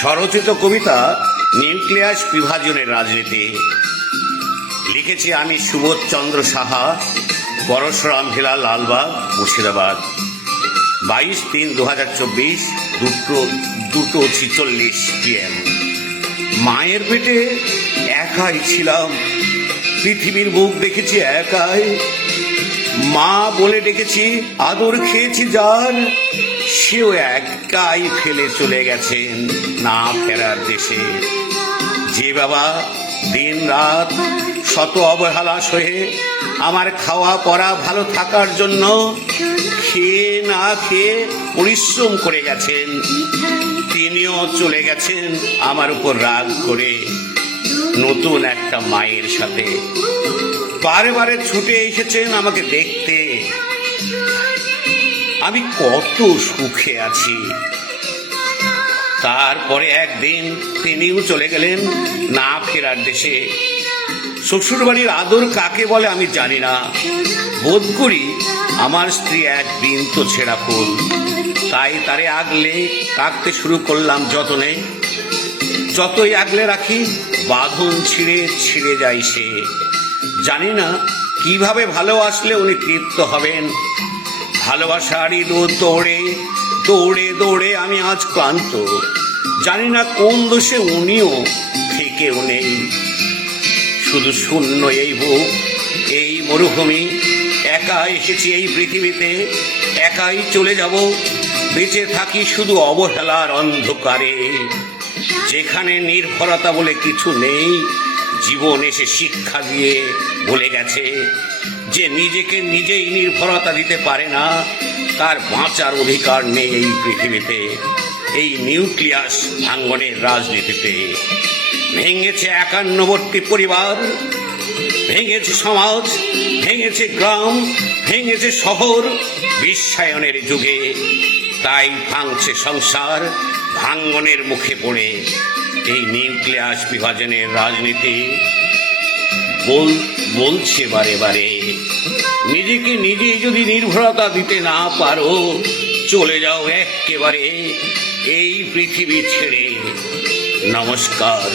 স্বরচিত কবিতা nucleus বিভাজনের রাজনীতি। লিখেছি আমি সুবোধচন্দ্র সাহা, পরশুরাম ভিলা, লালবাগ, মুর্শিদাবাদ। 22/3/2024, 2:46 PM। মায়ের পেটে একাই ছিলাম, পৃথিবীর মুখ দেখেছি একাই। মা বলে ডেকেছি, আদর খেয়েছি যার, সেও একাই ফেলে চলে গেছেন না ফেরার দেশে। যে বাবা দিন রাত শত অবহেলা সহে আমার খাওয়া পড়া ভালো থাকার জন্য খেয়ে না খেয়ে পরিশ্রম করে গেছেন, তিনিও চলে গেছেন আমার উপর রাগ করে নতুন একটা মায়ের সাথে। বারে বারে ছুটে এসেছেন আমাকে দেখতে, আমি কত সুখে আছি। তারপরে একদিন তিনিও চলে গেলেন না ফেরার দেশে। শ্বশুরবাড়ির আদর কাকে বলে আমি জানি না, বোধ করি আমার স্ত্রী এক বিন্ত ছেঁড়া ফুল। তাই তারে আগলে রাখতে শুরু করলাম যতনে। যতই আগলে রাখি বাঁধন ছিঁড়ে ছিঁড়ে যায় সে। জানি না কিভাবে ভালোবাসলে উনি তৃপ্ত হবেন। ভালোবাসার ইঁদুর দৌড়ে দৌড়ে দৌড়ে আমি আজ ক্লান্ত। জানি না কোন দোষে উনিও থেকেও নেই। শুধু শূন্য এই বুক, এই মরুভূমি। একা এসেছি এই পৃথিবীতে, একাই চলে যাব। বেঁচে থাকি শুধু অবহেলার অন্ধকারে, যেখানে নির্ভরতা বলে কিছু নেই। জীবন এসে শিক্ষা দিয়ে বলে গেছে যে নিজেকে নিজেই নির্ভরতা দিতে পারে না, তার বাঁচার অধিকার নেই এই পৃথিবীতে। এই নিউক্লিয়াস ভাঙ্গনের রাজনীতিতে ভেঙেছে 51টি পরিবার, ভেঙেছে সমাজ, ভেঙেছে গ্রাম, ভেঙেছে শহর বিশ্বায়নের যুগে। তাই ভাঙছে সংসার ভাঙ্গনের মুখে পড়ে। এই নিউক্লিয়াস বিভাজনের রাজনীতি বলছে বারে বারে, নিজেকে নিজেই যদি নির্ভরতা দিতে না পারো, চলে যাও একেবারে এই পৃথিবী ছেড়ে। নমস্কার।